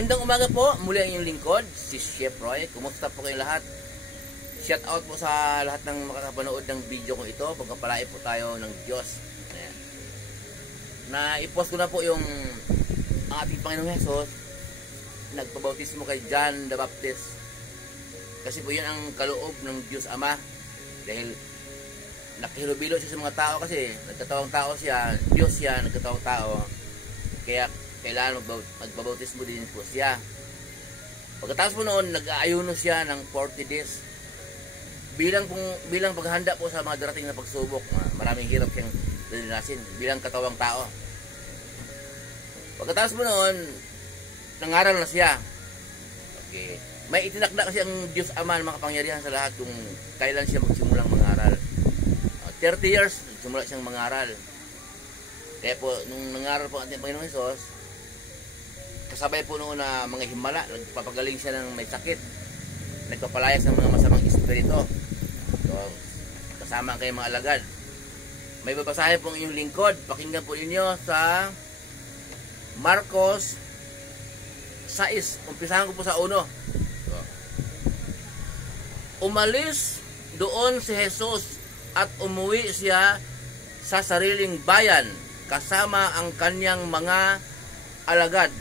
Magandang umaga po, muli ang inyong lingkod, si Chef Roy. Kumusta po kayo lahat? Shout out po sa lahat ng makakapanood ng video kong ito. Pagkapalain po tayo ng Diyos. Ayan. Na-i-post ko na po yung ang ating Panginoong Hesus. Nagpabautismo kay John the Baptist. Kasi po yun ang kaloob ng Diyos Ama. Dahil nakihilubilo siya sa mga tao kasi nagkatawang tao siya, Diyos siya, nagkatawang tao. Kaya kailangan magbabautismo din po siya. Pagkatapos po noon, nag-aayuno siya ng 40 days. Bilang paghahanda po sa mga darating na pagsubok, maraming hirap siyang dalinasin bilang katawang tao. Pagkatapos po noon, nangaral na siya. Okay. May itinakda kasi ang Diyos Ama ng makapangyarihan sa lahat kung kailan siya magsimulang mangaral. 30 years, nagsimula siyang mangaral. Kaya po, nung nangaral po ang ating Panginoong Hesus, kasabay po noon na mga himala, nagpapagaling siya ng may sakit, nagpapalayas ng mga masamang espiritu. So, kasama ang kayong mga alagad. May babasahin po ang inyong lingkod. Pakinggan po ninyo sa Marcos 6. Umpisahan ko po sa 1. So, umalis doon si Jesus at umuwi siya sa sariling bayan kasama ang kanyang mga alagad.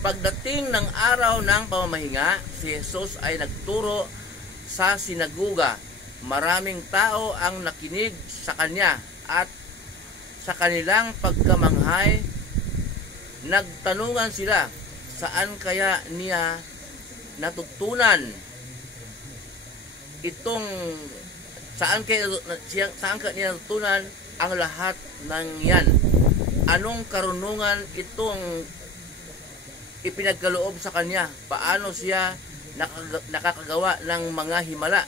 Pagdating ng araw ng pamamahinga, si Jesus ay nagturo sa sinaguga. Maraming tao ang nakinig sa kanya at sa kanilang pagkamanghay, nagtanungan sila, saan kaya niya natutunan saan kaya niya natutunan ang lahat ng yan? Anong karunungan itong ipinagkaloob sa kanya? Paano siya nakakagawa ng mga himala?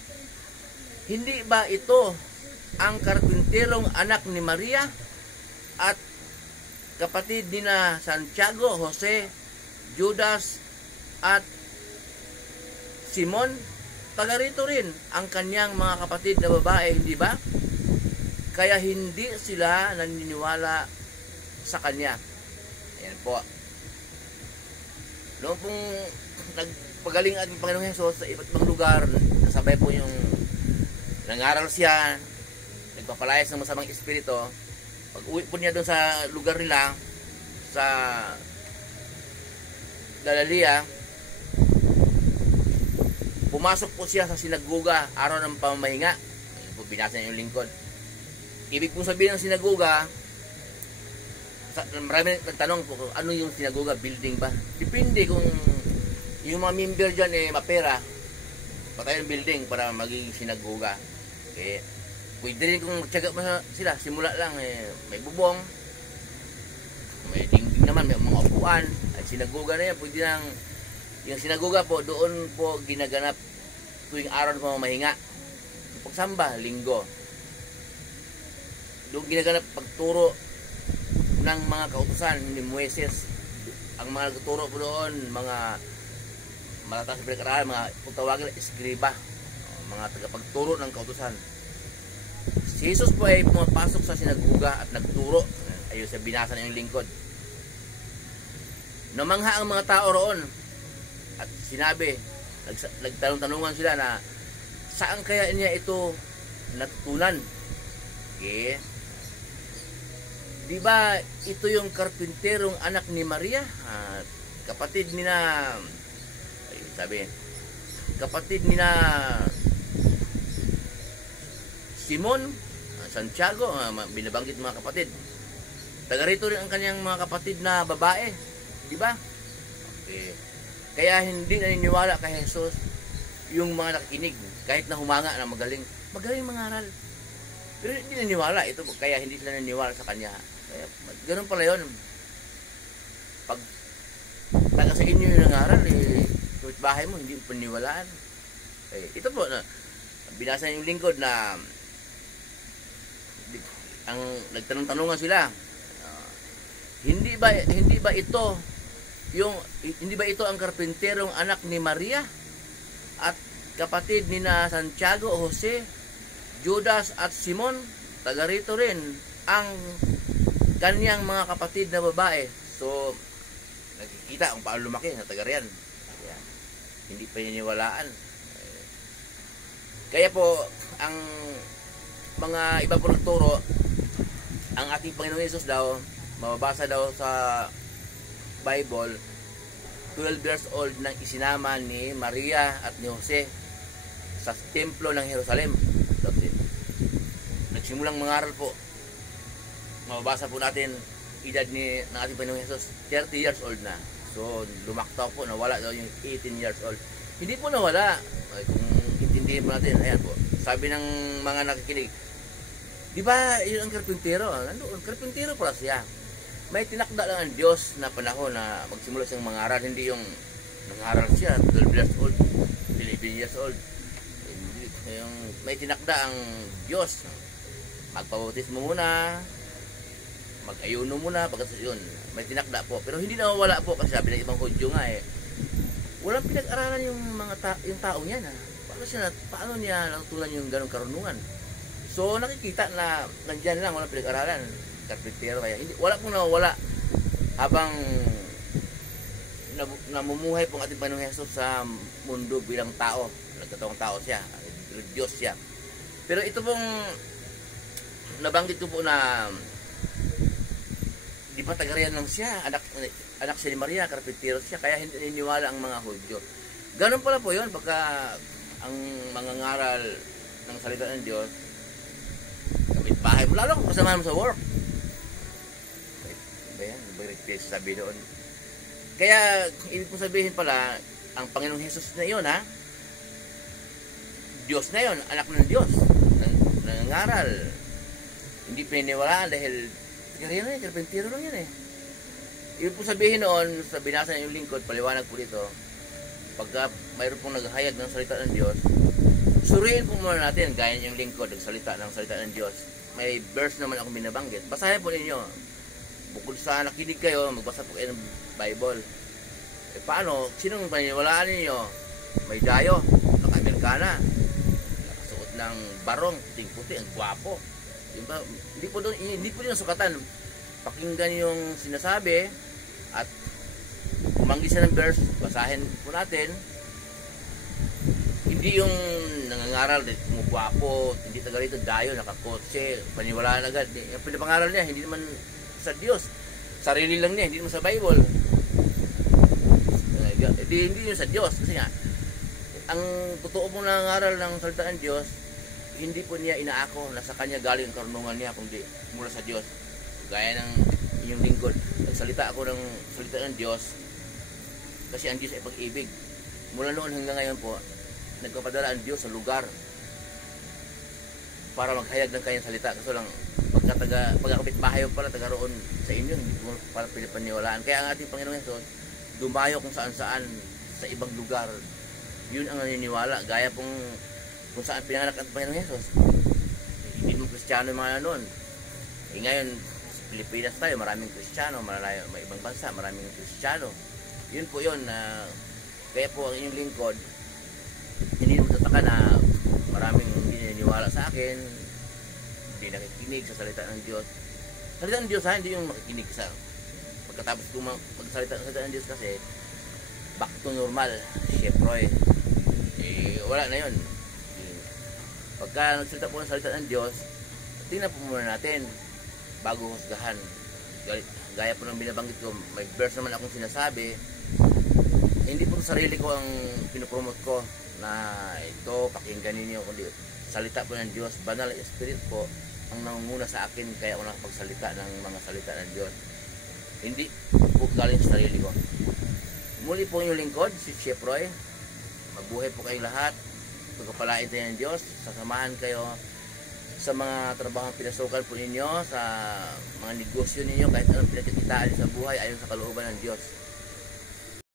Hindi ba ito ang karpinterong anak ni Maria at kapatid ni na Santiago, Jose, Judas at Simon? Taga rito rin ang kanyang mga kapatid na babae, hindi ba? Kaya hindi sila naniniwala sa kanya. Ayan po. Noong pong nagpagaling ating Panginoong Hesus sa iba't ibang lugar, kasabay po yung nangaral siya, nagpapalayas ng masamang espiritu. Pag uwi po niya doon sa lugar nila, sa Galilea, pumasok po siya sa sinaguga, araw ng pamamahinga. Ayan po, binasa niya yung lingkod. Ibig po sabihin ng sinaguga, marami nagtanong po kung ano yung sinagoga, building ba? Depende kung yung mga member dyan mapera, patay ng building para maging sinagoga. Okay. Pwede rin kung magtyaga pa sila, simula lang may bubong, may dingding naman, may mga upuan, at sinagoga na yan. Pwede lang, yung sinagoga po, doon po ginaganap tuwing araw ng pamamahinga. Pagsamba, linggo. Doon ginaganap pagturo ng mga kautusan ni Moises. Ang mga nagtuturo po doon, mga malataas na pinag-aralan, mga kung tawagin na eskriba, mga tagapagturo ng kautusan. Si Jesus po ay pumapasok sa sinaguga at nagturo. Ayun sa binasa ng lingkod. Namangha ang mga tao roon at sinabi, nagtanong-tanungan sila na saan kaya niya ito natutunan? Okay. Di ba ito yung karpinterong anak ni Maria? Kapatid ni na Simon, Santiago, binabanggit mga kapatid. Taga rito rin ang kanyang mga kapatid na babae. Di ba? Okay. Kaya hindi naniniwala kay Jesus yung mga nakikinig. Kahit na humanga na magaling mangaral. Pero hindi naniniwala ito, kaya hindi sila naniniwala sa kanya. Kaya ganun pala yun. Pag taga sa inyo yung nangaral, tuwit bahay mo, hindi paniwalaan. Ito po, binasa yung lingkod na ang nagtanong-tanungan sila, hindi ba ito ang karpinterong anak ni Maria at kapatid ni na Santiago, Jose, Judas at Simon? Taga rito rin ang kanyang mga kapatid na babae. So nakikita kung paano lumaki sa Tagarian. Kaya, hindi paniniwalaan. Kaya po, ang mga iba po nagturo, ang ating Panginoong Hesus daw, mababasa daw sa Bible, 12 years old nang isinama ni Maria at ni Jose sa templo ng Jerusalem. Nagsimulang mangaral po. Mababasa po natin, edad ng ating Panginoong Hesus, 30 years old na. So, lumaktaw po, nawala daw yung 18 years old. Hindi po nawala. Ay, kung intindihin po natin, ayan po. Sabi ng mga nakikinig, di ba yun ang karpintero? Ano, karpintero pala siya. May tinakda lang ang Diyos na panahon na magsimula siyang mangaral. Hindi yung nangaral siya, 12 years old, 11 years old. Yung may tinakda ang Diyos. Magpabautismo muna, mag-ayuno muna, pagkat yun, may tinakda po. Pero hindi nawawala po kasi sabi ng ibang Hudyo nga walang pinag-aralan yung yung taong yan. Paano niya natutunan yung ganong karunungan? So nakikita na nandyan lang, walang pinag-aralan. Karpintero kaya hindi, wala pong nawawala habang namumuhay pong ating Panginoong Hesus sa mundo bilang tao. Nagkataong tao siya, Diyos siya. Pero ito pong nabanggit ko po na di ba Tagarian lang siya, anak siya ni Maria, karpintero siya, kaya hindi niniwala ang mga Hudyo. Ganun pala po yun, pagka ang mga ngaral ng salita ng Diyos, kapitbahay mo, lalo kung kasama mo sa work. Ayan, sabi doon. Kaya, ibig kong sabihin pala, ang Panginoong Hesus na yun, Diyos na yun, anak ng Diyos, nangangaral. Hindi pininiwalaan dahil Tagarian na karpintero lang yan Ibig kong sabihin noon, sa binasa ng yung lingkod, paliwanag po dito, pagka mayroon pong naghahayag ng salita ng Diyos, suriin po muna natin, gaya yung lingkod, nagsalita ng salita ng Diyos. May verse naman akong binabanggit. Basahin po ninyo. Bukod sa nakinig kayo, magbasa po kayo ng Bible. Paano? Sinong paniniwalaan ninyo? May dayo, naka-Amerikana, nakasuot ng barong, puting-puti, ang gwapo. Diba? Hindi po din sukatan. Pakinggan yung sinasabi at umanggi siya ng verse, basahin po natin. Hindi yung nangangaral, kumugwapo, hindi taga rito, dayo, nakakotse, paniwalaan agad. Yung pinapangaral niya, hindi naman sa Diyos, sarili lang niya, hindi naman sa Bible. Hindi yun sa Diyos, kasi nga ang totoo pong nangangaral ng salita ng Diyos, hindi po niya inaako na sa kanya galing ang karunungan niya, kundi mula sa Diyos. Gaya ng inyong lingkod, nagsalita ako ng salita ng Diyos kasi ang Diyos ay pag-ibig. Mula noon hanggang ngayon po, nagpapadala ang Diyos sa lugar para maghayag ng kanyang salita. Kaso lang, pagkakapit-bahay pala, taga roon sa inyo, hindi mo para pinipaniwalaan. Kaya ang ating Panginoong Hesus, dumayo kung saan-saan sa ibang lugar. Yun ang naniniwala. Gaya pong kung saan pinanganak ang Panginoong Hesus. Hindi mo Kristiyano yung mga noon. Ngayon, sa Pilipinas tayo, maraming Kristiyano, may ibang bansa, maraming Kristiyano. Yun po yun. Kaya po ang inyong lingkod, hindi mo tataka na maraming hindi naniniwala sa akin, hindi nakikinig sa salita ng Diyos. Salita ng Diyos hindi yung makikinig sa pagkatapos kung magsalita ng salita ng Diyos kasi back to normal, Chef Roy. Wala na yun. Pagka nagsalita po ng salita ng Diyos, tingnan po muna natin bago husgahan. Gaya po ng binabanggit ko, may verse naman akong sinasabi, hindi po sarili ko ang pinopromote ko na ito, pakinggan ninyo, kundi salita po ng Diyos, banal na Spirit po ang nangunguna sa akin, kaya ako nakapagsalita ng mga salita ng Diyos. Hindi po galing sa sarili ko. Muli po yung lingkod, si Chef Roy. Mabuhay po kayong lahat. Pagkapalain tayo ng Diyos, sasamahan kayo sa mga trabahong pinasukan po ninyo, sa mga negosyo ninyo, kahit anong pinagkikitaan sa buhay ayon sa kalooban ng Diyos.